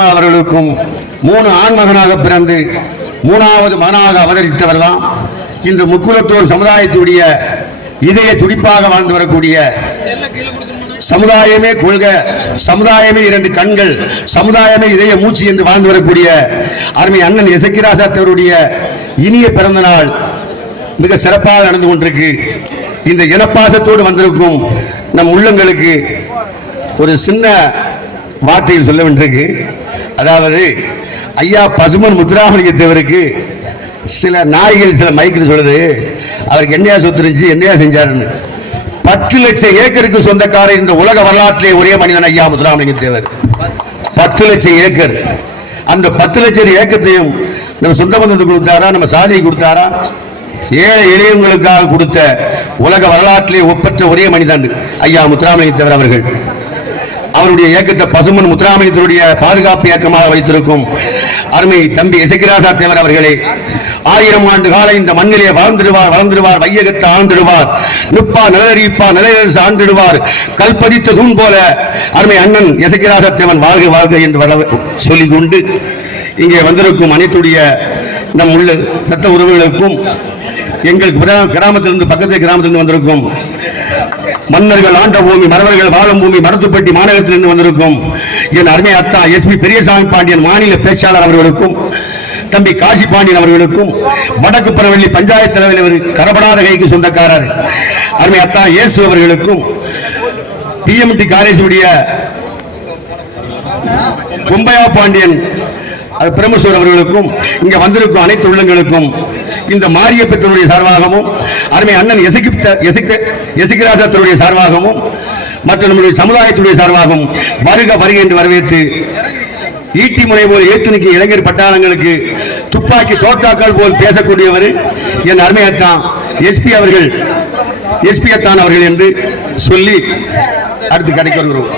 அம்மா அவர்களுக்கும் 3 ஆண் மகனாக பிறந்து 3வது மகனாக அவதரித்தவர் தான் இந்த முக்குலத்தோர் சமுதாயத்துடைய இதய துடிப்பாக வாழ்ந்து வரக்கூடிய சமுதாயமே கொள்க, சமுதாயமே 2 கண்கள், சமுதாயமே இதய மூச்சு என்று வாழ்ந்து வரக்கூடிய அருமை அண்ணன் எசக்கிராசா அவருடைய இனிய பிறந்த நாள் மிக சிறப்பாக நடந்து கொண்டிருக்கு. இந்த இனப்பாசத்தோடு வந்திருக்கும் நம் உள்ளங்களுக்கு ஒரு சின்ன வார்த்தையில் சொல்ல வேண்டியிருக்கு. அதாவது ஐயா பசுமன் முத்துராமலிங்க தேவருக்கு சில நாய்கள் சில மைக்கில் சொல்லுது, அவருக்கு என்னையா சொத்து இருந்துச்சு, என்னையா செஞ்சாருன்னு. 10 லட்சம் ஏக்கருக்கு சொந்தக்காரர் இந்த உலக வரலாற்றிலே ஒரே மனிதன் ஐயா முத்துராமலிங்க தேவர். 10 லட்சம் ஏக்கர். அந்த 10 லட்சம் ஏக்கத்தையும் நம்ம சொந்த பந்தத்துக்கு கொடுத்தாரா, நம்ம சாதியை கொடுத்தாரா, ஏழை எளியவங்களுக்காக கொடுத்த உலக வரலாற்றிலே ஒப்பற்ற ஒரே மனிதன் ஐயா முத்துராமலிங்க தேவர் அவர்கள். அவருடைய இயக்கத்தை பசுமன் முத்துராமலிங்கத்தினுடைய பாதுகாப்பு இயக்கமாக வைத்திருக்கும் அருமை தம்பி எசக்கிராசா தேவர் அவர்களே, 1000 ஆண்டு காலம் இந்த மண்ணிலே வளர்ந்துடுவார், வையகத்தை ஆழ்ந்திடுவார், நிப்பா நிலரிப்பா நிலையரசு ஆண்டிடுவார், கல்பதித்த தூண் போல அருமை அண்ணன் எசக்கிராசா தேவன் வாழ்க வாழ்க என்று சொல்லிக் கொண்டு இங்கே வந்திருக்கும் அனைத்துடைய நம் உள்ள தத்த உறவுகளுக்கும் எங்களுக்கு கிராமத்திலிருந்து பக்கத்து கிராமத்திலிருந்து வந்திருக்கும் மன்னர்கள் ஆண்ட பூமி, மறவர்கள் வாழும் பூமி, மருத்துப்பட்டி மாநகரத்திலிருந்து வந்திருக்கும் என் அருமை அத்தா SP பெரியசாமி பாண்டியன் மாநில பேச்சாளர் அவர்களுக்கும், தம்பி காசி பாண்டியன் அவர்களுக்கும், வடக்கு பரவள்ளி பஞ்சாயத்து தலைவர் கரபடாத கைக்கு சொந்தக்காரர் அருமை அத்தா இயேசு அவர்களுக்கும், PMT காலேஜுடைய பொம்பையா பாண்டியன் பிரமசூர் அவர்களுக்கும், இங்க வந்திருக்கும் அனைத்து உள்ளங்களுக்கும் இந்த மாரியப்பத்தினுடைய சார்பாகவும் அருமை அண்ணன் எசக்கிராசத்தினுடைய சார்பாகவும் மற்றும் நம்முடைய சமுதாயத்துடைய சார்பாகவும் வருக வருக என்று வரவேற்று ஈட்டி முனை போல் ஏற்று நிற்கும் இளைஞர் பட்டாளங்களுக்கு துப்பாக்கி தோட்டாக்கள் போல் பேசக்கூடியவர் என் அருமையத்தான் SP அவர்கள், SP அத்தான் அவர்கள் என்று சொல்லி அடுத்து கடைக்கு வருகிறோம்.